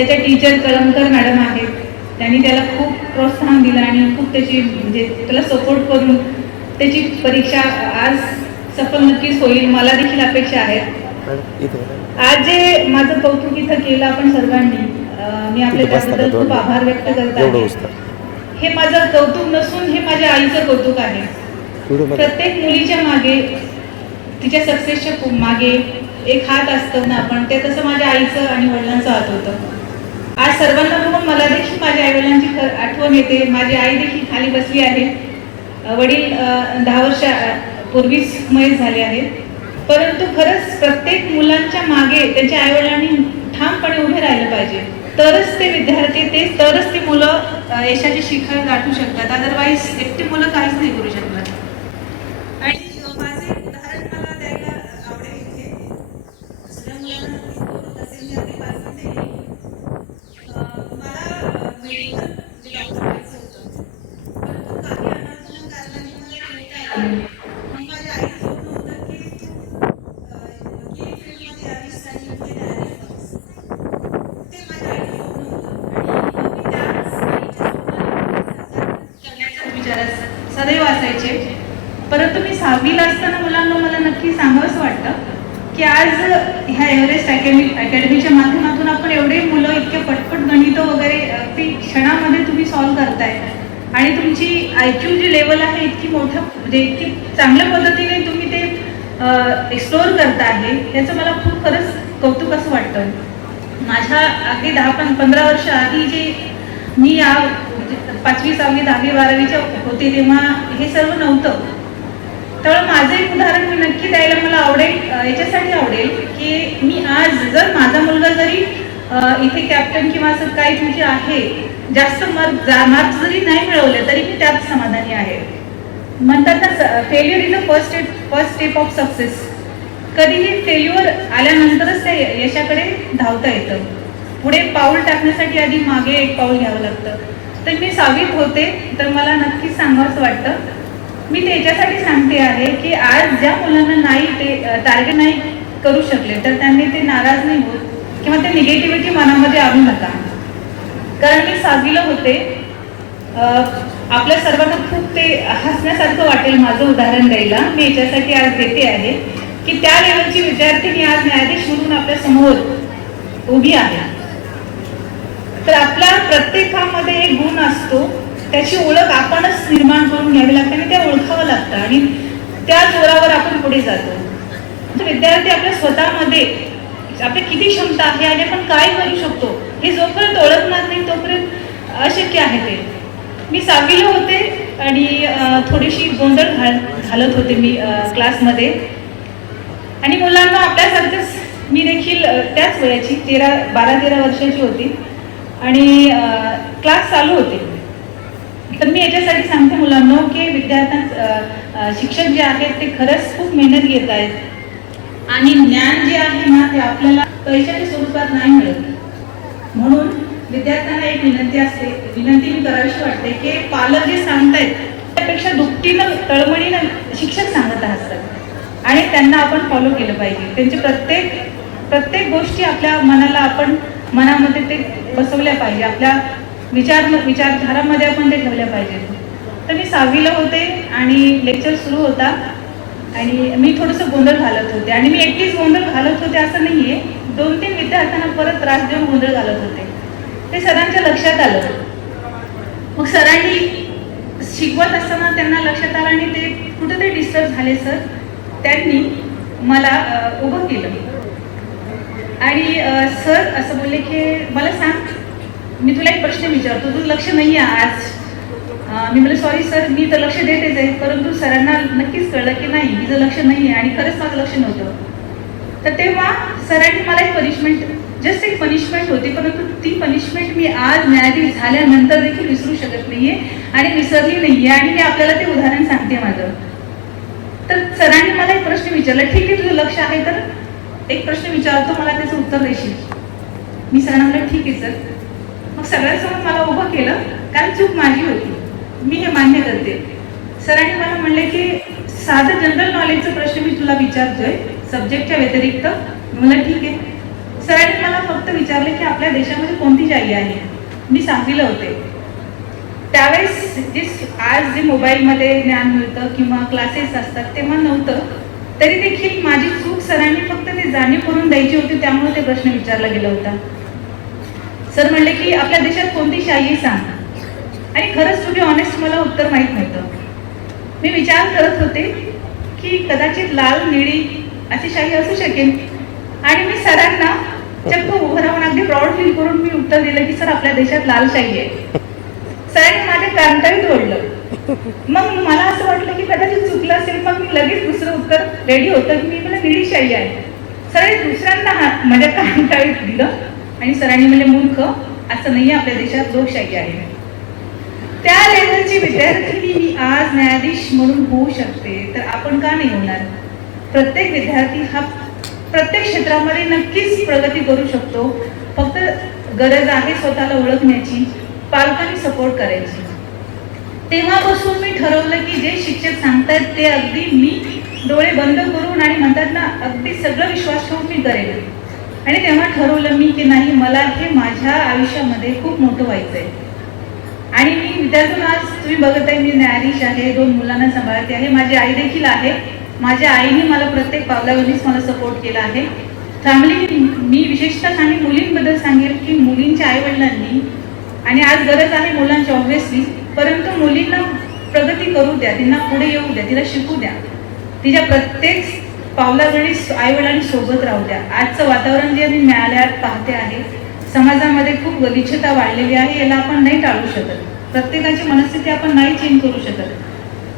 त्याच्या teacher Kalamkar madam आहेत, त्यांनी त्याला खूप प्रोत्साहन दिलं आणि खूप त्याची म्हणजे त्याला सपोर्ट करून त्याची परीक्षा आज सफल नक्कीच होईल, मला देखील अपेक्षा आहेत. आज जे माझं कौतुक इथं केलं आपण सर्वांनी, मी आपल्या त्याबद्दल खूप आभार व्यक्त करत आहे. हे माझं कौतुक नसून हे माझ्या आईचं कौतुक आहे. प्रत्येक मुलीच्या मागे, तिच्या सक्सेसच्या मागे एक हात असतं ना आपण, ते तसं माझ्या आईचं आणि वडिलांचं हात होतं. आज सर्वांना बघून मला देखील माझ्या आई वडिलांची आठवण येते. माझी आई देखील खाली बसली आहे. वडील 10 वर्षापूर्वीच मयत झाले आहेत. परंतु खरंच प्रत्येक मुलांच्या मागे त्यांच्या आई वडिलांनी ठामपणे उभे राहिलं पाहिजे, तरच ते विद्यार्थी तरच ती मुलं यशाचे शिखर गाठू शकतात. अदरवाईज एकटी मुलं काहीच नाही करू शकणार. आणि माझे उदाहरण मला द्यायला आवडेल इथे. सगळ्या मुलांना असेल मी आपली बातमी दिली. मला मेडिकल म्हणजे डॉक्टर व्हायचं होतं, परंतु काही अनाथानं कारणाने मला खेळता आलं. मग माझ्या आईचं स्वप्न होतं की तू वकील फील्डमध्ये यावीस आणि इंजिनियर यावीस. ते माझ्या आईचं स्वप्न होतं आणि मी त्याच आईच्या स्वप्नाला साकार करण्याच्या विचारात सदैव असायचे. परंतु मी 6वीला असताना मुलांना मला नक्की सांगावंच वाटतं की आज ह्या एव्हरेस्ट अकॅडमीच्या माध्यमातून आपण एवढे मुलं इतके पटपट गणित वगैरे ती क्षणामध्ये तुम्ही सॉल्व्ह करताय आणि तुमची IQ जी लेवल आहे इतकी मोठ्या म्हणजे इतकी चांगल्या पद्धतीने तुम्ही ते एक्सप्लोअर करता आहे, याचं मला खूप खरंच कौतुक असं वाटतं. माझ्या अगदी 10-15 वर्ष आधी जे मी 5वी 6वी 10वी 12वीच्या होते तेव्हा हे सर्व नव्हतं. त्यामुळे माझं एक उदाहरण मी नक्की द्यायला मला आवडेल, याच्यासाठी आवडेल की मी आज जर माझा मुलगा जरी इथे कॅप्टन किंवा असं काही तुमचे आहे जास्त मार्क्स जरी नाही मिळवले तरी मी त्यात समाधानी आहे. म्हणतात ना, failure is a first step of success. कधीही फेल्युअर आल्यानंतरच त्या यशाकडे धावता येतं. पुढे पाऊल टाकण्यासाठी आधी मागे एक पाऊल घ्यावं लागतं. तर मी 6वीत होते तर मला नक्कीच सांगावंसं वाटतं, मी ते याच्यासाठी सांगते आहे की आज ज्या मुलांना नाही ते टार्गेट नाही करू शकले तर त्यांनी ते नाराज नाही होत किंवा ते निगेटिव्हिटी मनामध्ये आणू नका. कारण मी 6वीला होते. आपल्या सर्वांना खूप ते हसण्यासारखं वाटेल माझं उदाहरण द्यायला. मी याच्यासाठी आज देते आहे की त्या लेवलची विद्यार्थिनी आज न्यायाधीश म्हणून आपल्या समोर उभी आहे. तर आपल्या प्रत्येकामध्ये एक गुण असतो, त्याची ओळख आपणच निर्माण करून घ्यावी लागते आणि त्या ओळखावं लागतं आणि त्या जोरावर आपण पुढे जातो. विद्यार्थी आपल्या स्वतःमध्ये आपली किती क्षमता आहे आणि आपण काय करू शकतो हे जोपर्यंत ओळखणार नाही तोपर्यंत अशक्य आहे ते. मी 6वीला होते आणि थोडीशी गोंधळ घालत होते मी क्लासमध्ये आणि मुलांना आपल्यासारखंच मी देखील त्याच वयाची 12-13 वर्षाची होती आणि क्लास चालू होते. तर मी याच्यासाठी सांगते मुलांना की विद्यार्थ्यांना शिक्षक जे आहेत ते खरंच खूप मेहनत घेत आहेत आणि ज्ञान जे आहे ना ते आपल्याला पैशाच्या स्वरूपात नाही मिळत. म्हणून विद्यार्थ्यांना एक विनंती मी करावीशी वाटते की पालक जे सांगतायत त्यापेक्षा दुपटीनं तळमळीनं शिक्षक सांगत असतात आणि त्यांना आपण फॉलो केलं पाहिजे. त्यांची प्रत्येक गोष्टी आपल्या आपण मनामध्ये ते बसवल्या पाहिजे, आपल्या विचारधारामध्ये आपण ते ठेवल्या पाहिजेत. तर मी 6वीला होते आणि लेक्चर सुरू होता आणि मी थोडंसं गोंधळ घालत होते आणि मी एकटीच गोंधळ घालत होते असं नाहीये, 2-3 विद्यार्थ्यांना परत त्रास देऊन गोंधळ घालत होते. ते सरांच्या लक्षात आलं. मग सरांनी शिकवत असताना त्यांना लक्षात आलं आणि ते कुठेतरी डिस्टर्ब झाले सर. त्यांनी मला उभं केलं आणि सर असं बोलले की मला सांग, मी तुला एक प्रश्न विचारतो, तुझं लक्ष नाही आहे आज. मी म्हटलं सॉरी सर, मी तर लक्ष देतेच आहे, परंतु सरांना नक्कीच कळलं की नाही हिचं लक्ष नाही आहे आणि खरंच माझं लक्ष नव्हतं. तर तेव्हा सरांनी मला एक पनिशमेंट, जस्ट एक पनिशमेंट होती, परंतु ती पनिशमेंट मी आज न्यायाधीश झाल्यानंतर देखील विसरू शकत नाहीये आणि विसरली नाहीये आणि मी आपल्याला ते उदाहरण सांगते माझं. तर सरांनी मला एक प्रश्न विचारला, ठीक आहे तुझं लक्ष आहे तर एक प्रश्न विचारतो, मला त्याचं उत्तर देशील. मी सरांना म्हटलं ठीक आहे सर. मग सगळ्यांसमोर मला उभं केलं, कारण चूक माझी होती, मी हे मान्य करते. सरांनी मला म्हणले की साधं जनरल नॉलेजचा प्रश्न मी तुला विचारतोय सब्जेक्टच्या व्यतिरिक्त. मला ठीक आहे. सरांनी मला फक्त विचारले की आपल्या देशामध्ये कोणती शाही आहे. मी 6वीला होते. त्यावेळेस आज जे मोबाईलमध्ये ज्ञान मिळतं किंवा क्लासेस असतात तेव्हा नव्हतं. तरी देखील माझी चूक सरांनी फक्त ते जाणीव करून द्यायची होती, त्यामुळे ते प्रश्न विचारला गेला होता. सर म्हणले की आपल्या देशात कोणती शाही सांग. आणि खरंच टू बी ऑनेस्ट मला उत्तर माहीत नव्हतं. मी विचार करत होते की कदाचित लाल निळी अशी शाही असू शकेल. आणि मी सरांना चक्क उभं राहून अगदी प्राऊड फील करून मी उत्तर दिलं की सर आपल्या देशात लाल शाही आहे. सरांनी माझ्या कानटाळीत ओढलं. मग मला असं वाटलं की कदाचित चुकलं असेल. मग मी लगेच दुसरं उत्तर रेडी होतं की मी मला निळी शाही आहे. सरांनी दुसऱ्यांदा माझ्या कानटाळीत दिलं आणि सरांनी म्हणजे मूर्ख, असं नाही, आपल्या देशात लोकशाही आहे. त्या लेवलची विद्यार्थी मी आज न्यायाधीश म्हणून होऊ शकते, तर आपण का नाही होणार. प्रत्येक विद्यार्थी हा प्रत्येक क्षेत्रामध्ये नक्कीच प्रगती करू शकतो. फक्त गरज आहे स्वतःला ओळखण्याची, पालकांनी सपोर्ट करायची. तेव्हापासून मी ठरवलं की जे शिक्षक सांगतात ते अगदी मी डोळे बंद करून आणि म्हणतात ना अगदी सगळं विश्वास ठेवून मी करेन. आणि तेव्हा ठरवलं मी की नाही, मला हे माझ्या आयुष्यामध्ये खूप मोठं व्हायचं आहे. आणि मी विद्यार्थ्यांना आज तुम्ही बघत आहे, मी न्यायाधीश आहे, 2 मुलांना सांभाळते आहे, माझी आई देखील आहे. माझ्या आईने मला प्रत्येक पावलावरच मला सपोर्ट केला आहे. फॅमिली मी विशेषतः सांगेन, मुलींबद्दल सांगेल की मुलींच्या आईवडिलांनी, आणि आज गरज आहे मुलांची ऑब्व्हियसली, परंतु मुलींना प्रगती करू द्या, त्यांना पुढे येऊ द्या, तिला शिकू द्या, तिच्या प्रत्येक पावलावेळी आईवडिलांनी सोबत राहू द्या. आजचं वातावरण जे मी न्यायालयात पाहते आहे, समाजामध्ये खूप गलिच्छता वाढलेली आहे. याला आपण नाही टाळू शकत. प्रत्येकाची मनस्थिती आपण नाही चेंज करू शकत.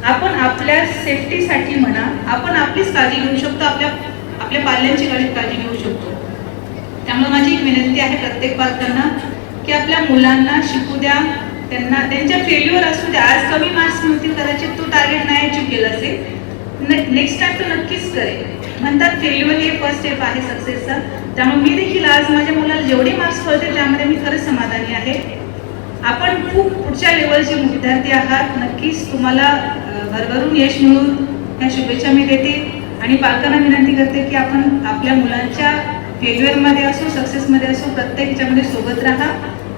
आपण आपल्या सेफ्टीसाठी म्हणा, आपण आपलीच काळजी घेऊ शकतो, आपल्या पाल्यांची काळजी घेऊ शकतो. त्यामुळे माझी एक विनंती आहे प्रत्येक पालकांना की आपल्या मुलांना शिकू द्या, त्यांना त्यांच्या फेल्युअर असू द्या. आज कमी मार्क्स मिळतील, कदाचित तो टार्गेट नाही अचीव केला असेल, नेक्स्ट टाइम तो नक्कीच करेल. म्हणतात फेल्युअर हे फर्स्ट स्टेप आहे सक्सेसचा. त्यामुळे मी देखील आज माझ्या मुलाला जेवढे मार्क्स पडते त्यामध्ये मी खरंच समाधानी आहे. आपण खूप पुढच्या लेवलचे विद्यार्थी आहात. नक्कीच तुम्हाला भरभरून यश मिळून ह्या शुभेच्छा मी देते. आणि पालकांना विनंती करते की आपण आपल्या मुलांच्या फेल्युअरमध्ये असो सक्सेसमध्ये असो प्रत्येक ह्याच्यामध्ये सोबत राहा.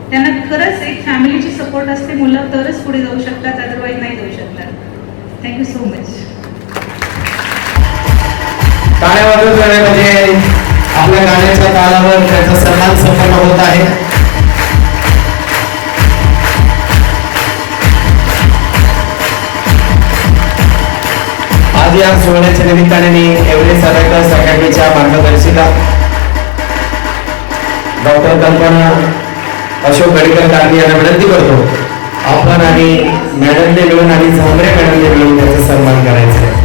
त्यांना खरंच एक फॅमिलीची सपोर्ट असते, मुलं तरच पुढे जाऊ शकतात, अदरवाईज नाही जाऊ शकतात. Thank you so much. टाळ्या वाजवणे म्हणजे आपल्या गाण्याच्या तालावर त्याचा सन्मान संपन्न होत आहे. आज या सोहळ्याच्या निमित्ताने मी एव्हरेस्ट अबॅकस अकॅडमीच्या मार्गदर्शिका डॉक्टर कल्पना अशोक गडकर कारणी यांना विनंती करतो, आपण आणि मॅडमने मिळून आणि झांबरे मॅडमने मिळून त्याचा सन्मान करायचा आहे.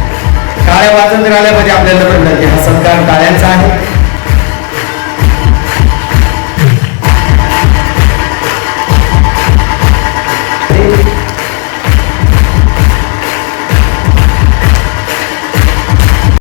टाळ्या वाजत राहिल्या म्हणजे आपल्याला कळलं की हा सत्कार टाळ्या